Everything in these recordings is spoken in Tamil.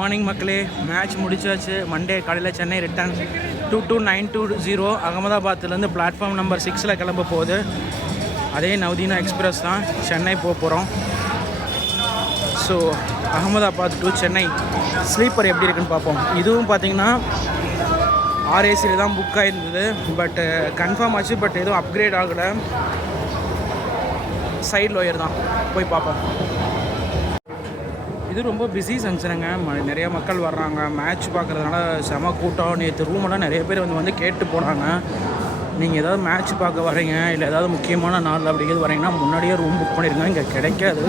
மார்னிங் மக்களே, மேட்ச் முடிச்சாச்சு. மண்டே காலையில் சென்னை ரிட்டர்ன் 22920 அகமதாபாத்லேருந்து பிளாட்ஃபார்ம் நம்பர் 6 கிளம்ப போகுது. அதே நவதீனா எக்ஸ்பிரஸ் தான் சென்னை போக போகிறோம். So Ahmedabad to Chennai sleeper எப்படி இருக்குன்னு பார்ப்போம். இதுவும் பார்த்தீங்கன்னா ஆர்ஏசியில் தான் புக் ஆகிருந்தது. பட் கன்ஃபார்ம் ஆச்சு. பட் எதுவும் அப்கிரேட் ஆகலை. சைட் லோயர் தான். போய் பார்ப்போம். இது ரொம்ப பிஸி ஜங்ஷனுங்க. நிறைய மக்கள் வர்றாங்க மேட்ச் பார்க்குறதுனால. செம கூட்டம். நேற்று ரூமெல்லாம் நிறைய பேர் வந்து கேட்டு போனாங்க. நீங்கள் ஏதாவது மேட்ச் பார்க்க வரீங்க இல்லை ஏதாவது முக்கியமான நாள் அப்படிங்கிறது வரீங்கன்னா முன்னாடியே ரூம் புக் பண்ணிடுங்க. இங்கே கிடைக்காது.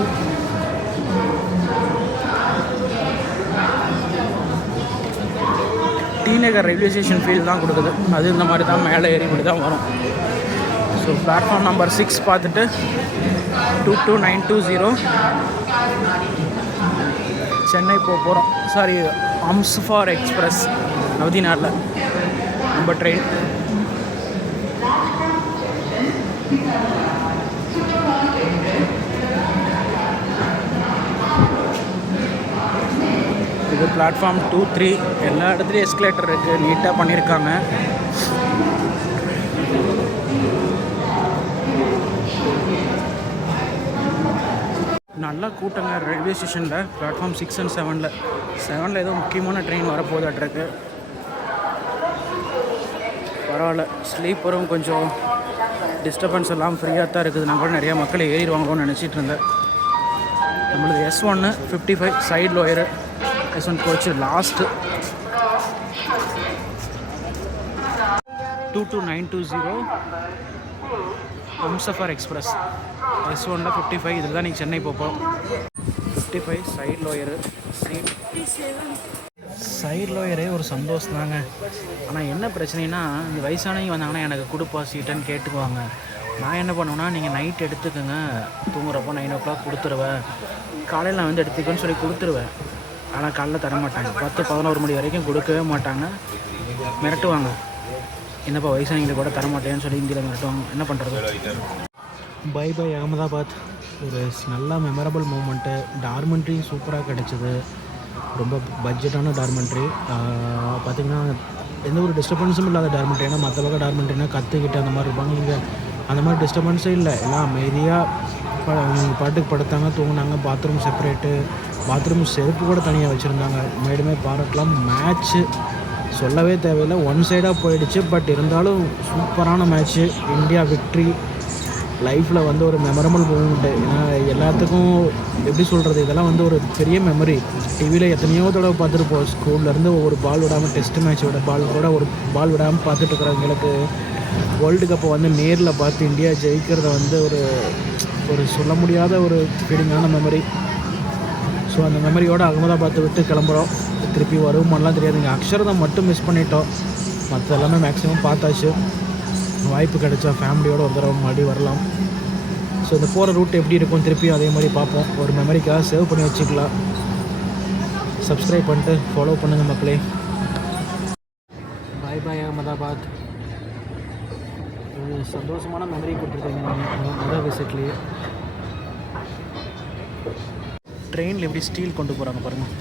டி நகர் ரயில்வே ஸ்டேஷன் ஃபீல் தான் கொடுக்குது. அது இந்த மாதிரி தான் மேலே ஏறி இப்படி தான் வரும். ஸோ பிளாட்ஃபார்ம் நம்பர் 6 பார்த்துட்டு 22920 சென்னை போக போகிறோம். சாரி, ஹம்சஃபார் எக்ஸ்பிரஸ் நவதீனாவில் நம்ம ட்ரெயின். இது பிளாட்ஃபார்ம் 2, 3 எல்லா இடத்துலையும் எஸ்கலேட்டர் இருக்குது. நீட்டாக பண்ணியிருக்காங்க. நல்லா கூட்டங்க ரயில்வே ஸ்டேஷனில். பிளாட்ஃபார்ம் 6 and 7ல் ஏதோ முக்கியமான ட்ரெயின் வரப்போதாட்டிருக்கு. பரவாயில்ல, ஸ்லீப்பரும் கொஞ்சம் டிஸ்டர்பன்ஸ் எல்லாம் ஃப்ரீயாக தான் இருக்குது. நான் கூட நிறையா மக்கள் ஏறிடுவாங்களோன்னு நினச்சிட்டு இருந்தேன். நம்மளது S1 55 side lower S1 coach last 22920 Humsafar express S1 55. இதில் தான் நீங்கள் சென்னை போப்போம். 55 சைட் லோயரு சீட். சைட் லோயரே ஒரு சந்தோஷம் தாங்க. ஆனால் என்ன பிரச்சனைனா, இந்த வயசானவங்க வந்தாங்கன்னா எனக்கு கொடுப்பா சீட்டுன்னு கேட்டுக்குவாங்க. நான் என்ன பண்ணுவேன்னா, நீங்கள் நைட் எடுத்துக்கோங்க, தூங்குறப்போ 9 o'clock கொடுத்துருவேன், காலையில் நான் வந்து எடுத்துக்கன்னு சொல்லி கொடுத்துருவேன். ஆனால் காலைல தரமாட்டாங்க. 10-11 மணி வரைக்கும் கொடுக்கவே மாட்டாங்க. மிரட்டுவாங்க. என்னப்பா வயசானவங்களை கூட தரமாட்டேன்னு சொல்லி இந்தியில் மிரட்டுவாங்க. என்ன பண்ணுறது? Bye bye Ahmedabad. ஒரு நல்ல மெமரபிள் மூமெண்ட்டு. டார்மெண்ட்ரி சூப்பராக கிடச்சிது. ரொம்ப பட்ஜெட்டான டார்மெண்ட்ரி. பார்த்திங்கன்னா எந்த ஒரு டிஸ்டர்பன்ஸும் இல்லாத டார்மெண்ட்ரி. ஏன்னா மற்ற பக்கம் டார்மெண்ட்ரினா கற்றுக்கிட்டு அந்த மாதிரி இருப்பாங்க. இங்கே அந்த மாதிரி டிஸ்டர்பன்ஸே இல்லை. எல்லாம் அமைதியாக பாட்டுக்கு படுத்தாங்க, தூங்கினாங்க. Bathroom separate. பாத்ரூம் செருப்பு கூட தனியாக வச்சுருந்தாங்க. மேடுமே பாராட்டலாம். மேட்ச்சு சொல்லவே தேவையில்லை, ஒன் சைடாக போயிடுச்சு. பட் இருந்தாலும் சூப்பரான மேட்ச்சு. India victory. லைஃப்பில் வந்து ஒரு மெமரபிள் மூமெண்ட்டு. ஏன்னா எல்லாத்துக்கும் எப்படி சொல்கிறது, இதெல்லாம் வந்து ஒரு பெரிய மெமரி. டிவியில் எத்தனையோ தடவை பார்த்துருப்போம். ஸ்கூல்லேருந்து ஒவ்வொரு பால் விடாமல், டெஸ்ட் மேட்சோட ஒரு பால் விடாமல் பார்த்துட்டு இருக்கிறவங்களுக்கு வேர்ல்டு கப்பை வந்து நேரில் பார்த்து இந்தியா ஜெயிக்கிறத வந்து ஒரு சொல்ல முடியாத ஒரு ஃபீலிங்கான மெமரி. ஸோ அந்த மெமரியோடு அகமதாபாத்தை விட்டு கிளம்புறோம். திருப்பி வருமானலாம் தெரியாது. இங்கே அக்ஷரதம் மட்டும் மிஸ் பண்ணிட்டோம். மற்ற எல்லாமே மேக்ஸிமம் பார்த்தாச்சு. வாய்ப்பு கிடைச்சா ஃபேமிலியோடு ஒரு தடவை மறுபடி வரலாம். ஸோ இந்த போகிற ரூட் எப்படி இருக்கும் திருப்பியும் அதே மாதிரி பார்ப்போம். ஒரு மெமரிக்காக சேவ் பண்ணி வச்சுக்கலாம். சப்ஸ்கிரைப் பண்ணிட்டு ஃபாலோ பண்ணுங்கள் மக்களே. பாய் பாய் அகமதாபாத். ஒரு சந்தோஷமான மெமரி கொடுத்துருக்கீங்க நீங்கள் முதல் விசிட்லேயே. ட்ரெயினில் எப்படி ஸ்டீல் கொண்டு போகிறாங்க பாருங்கள்.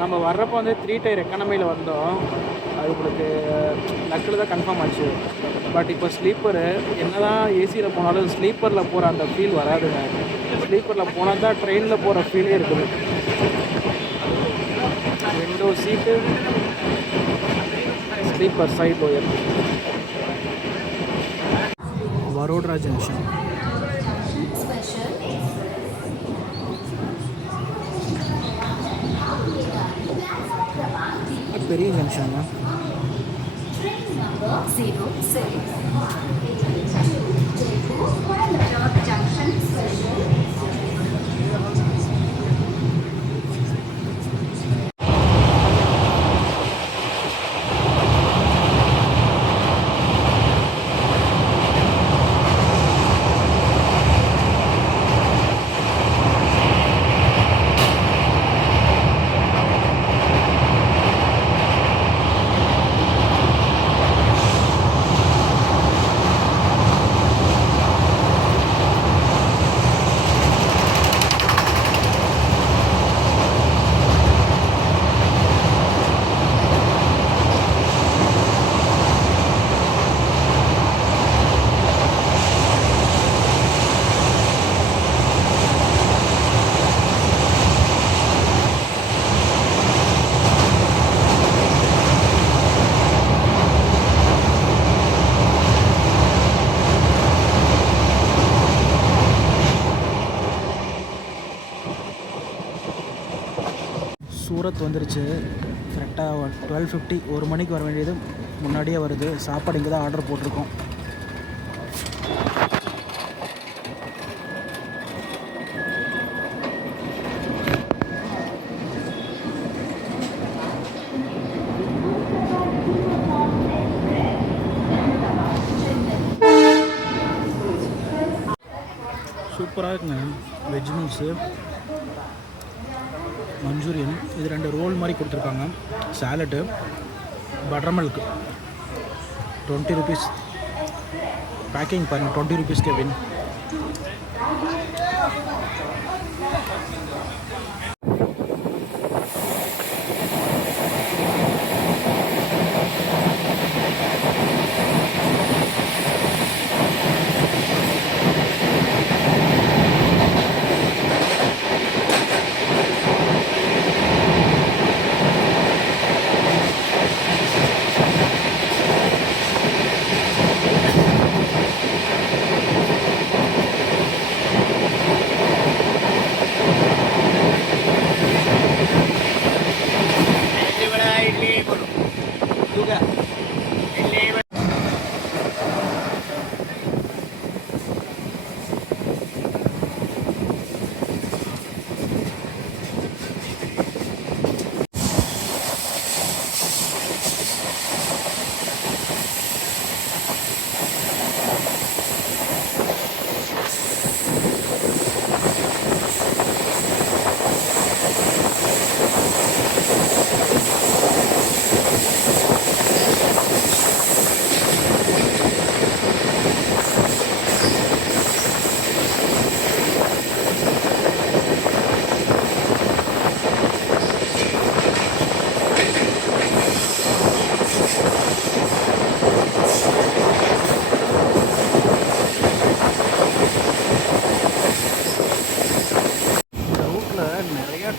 நம்ம வர்றப்போ வந்து 3 tier எக்கானமியில் வந்தோம். அது உங்களுக்கு லக்கில் தான் கன்ஃபார்ம் ஆச்சு. பட் இப்போ ஸ்லீப்பரு என்ன தான் ஏசியில் போனாலும் ஸ்லீப்பரில் போகிற அந்த ஃபீல் வராதுங்க. ஸ்லீப்பரில் போனால் தான் ட்ரெயினில் போகிற ஃபீலே இருக்குது. Window seat, sleeper side lower. Vadodara junction. பெரிய ஜங்ஷன் தான். சூரத் வந்துருச்சு. கரெக்டாக 12:50 1 மணிக்கு வர வேண்டியது முன்னாடியே வருது. சாப்பாடு இங்கே தான் ஆர்டர் போட்டிருக்கோம். சூப்பராக இருக்குங்க. வெஜ் மீல்ஸு, மஞ்சூரியன், இது 2 ரோல் மாதிரி கொடுத்துருக்காங்க. Salad, buttermilk 20 rupees. Packing பாருங்கள், 20 rupees கேபின்.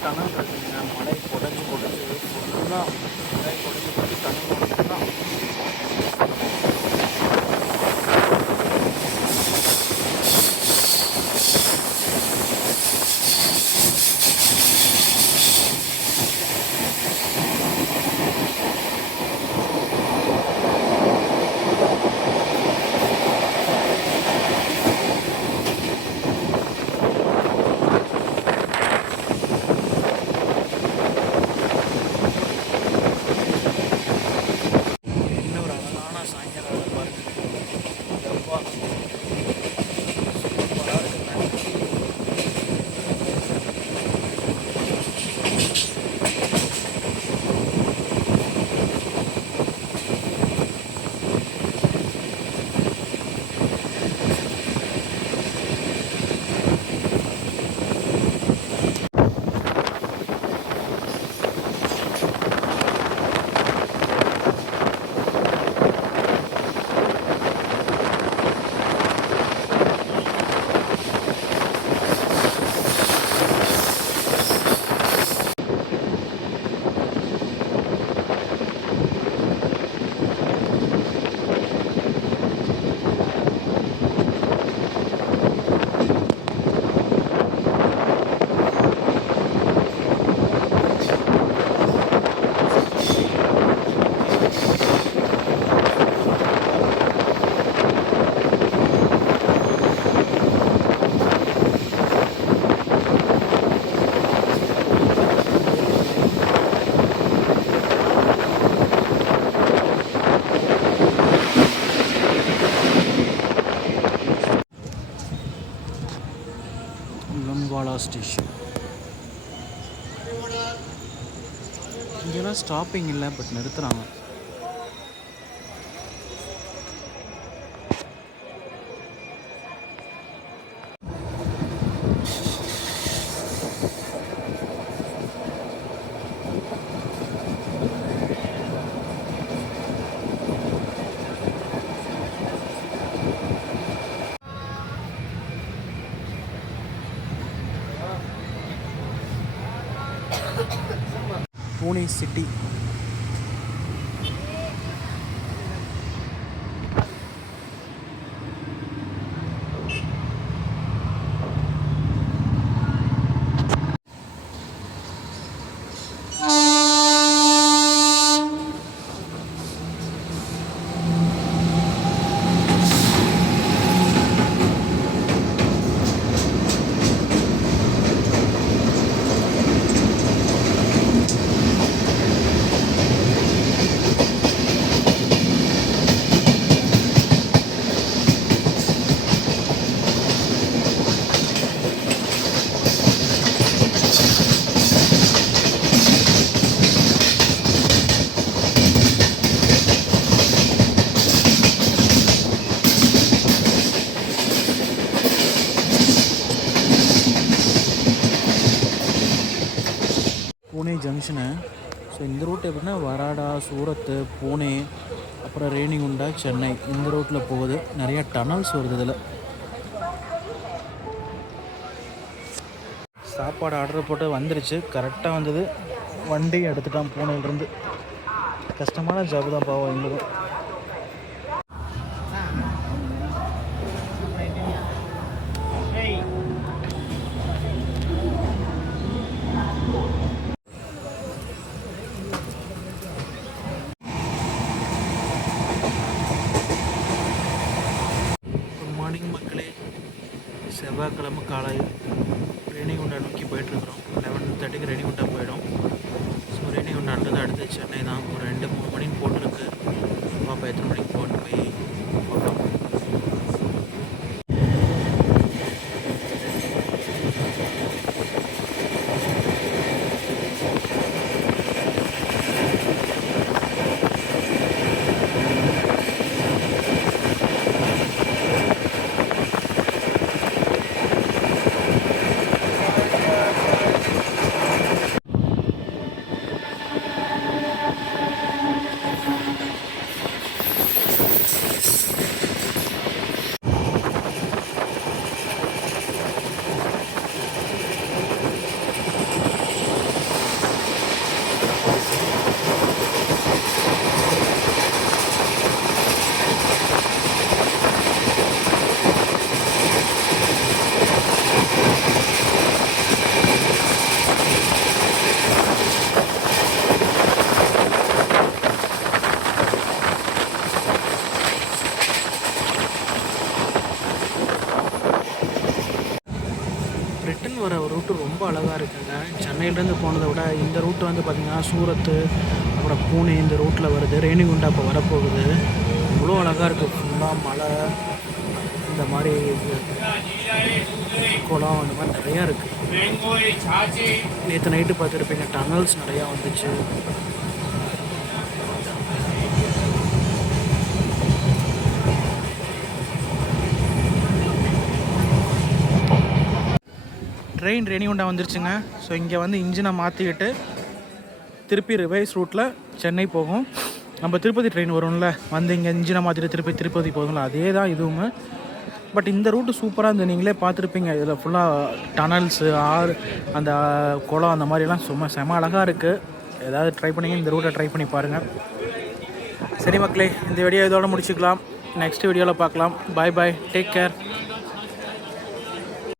டனல் இருக்குங்க. மழை புடஞ்சி ஃபுல்லாக மழை புடஞ்சி டனல் ஓடுச்சுன்னா லம்பாலா ஸ்டேஷன். இங்கெல்லாம் ஸ்டாப்பிங் இல்லை, பட் நிறுத்துகிறாங்க. Pune city. Pune junction. So இந்த ரூட் எப்படின்னா வராடா, சூரத்து, பூனே, அப்புறம் ரேணிகுண்டா, சென்னை இந்த ரூட்டில் போகுது. நிறையா டனல்ஸ் வருது இதில். சாப்பாடு ஆர்டர் போட்டு வந்துருச்சு, கரெக்டாக வந்தது. வண்டி எடுத்துட்டான் பூனேலேருந்து. கஷ்டமான ஜாப் தான் பாவம் எங்களுக்கும். குட் மார்னிங் மக்களே. செவ்வாய்க்கிழமை காலை ரேணிகுண்டா நோக்கி போயிட்டுருக்குறோம். 11:30க்கு ரேணிகுண்டா போயிடும். ஸோ ரேணிகுண்டான்றது அடுத்து சென்னை தான். ஒரு 2-3 மணின்னு போட்டிருக்கு. பாப்பா எத்தனை மணிக்கு போட்டு போய் பார்க்கலாம். ரிட்டன் வர ரூட்டு ரொம்ப அழகாக இருக்குங்க. சென்னையிலேருந்து போனதை விட இந்த ரூட்டு வந்து பார்த்திங்கன்னா சூரத்து, அப்புறம் பூனே இந்த ரூட்டில் வருது. ரேணிகுண்டா இப்போ வரப்போகுது. இவ்வளோ அழகாக இருக்குது. ஃபுல்லாக மலை, இந்த மாதிரி குளம், அந்த மாதிரி நிறையா இருக்குது. நேற்று நைட்டு பார்த்துருப்பீங்க, டனல்ஸ் நிறையா வந்துச்சு. ட்ரெயின் ரேணிகுண்டா வந்துருச்சுங்க. ஸோ இங்கே வந்து இன்ஜினை மாற்றிக்கிட்டு திருப்பி ரிவைஸ் ரூட்டில் சென்னை போகும். நம்ம திருப்பதி ட்ரெயின் வரும்ல, வந்து இங்கே இன்ஜினை மாற்றிட்டு திருப்பதி போகும்ல, அதே தான் இதுவுங்க. பட் இந்த ரூட்டு சூப்பராக இருந்து நீங்களே பார்த்துருப்பீங்க. இதில் ஃபுல்லாக டனல்ஸு, ஆறு, அந்த குளம், அந்த மாதிரிலாம் செம அழகாக இருக்குது. ஏதாவது ட்ரை பண்ணிங்க, இந்த ரூட்டை ட்ரை பண்ணி பாருங்கள். சரி மக்களே, இந்த வீடியோ இதோட முடிச்சுக்கலாம். நெக்ஸ்ட் வீடியோவில் பார்க்கலாம். பாய் பாய், டேக் கேர்.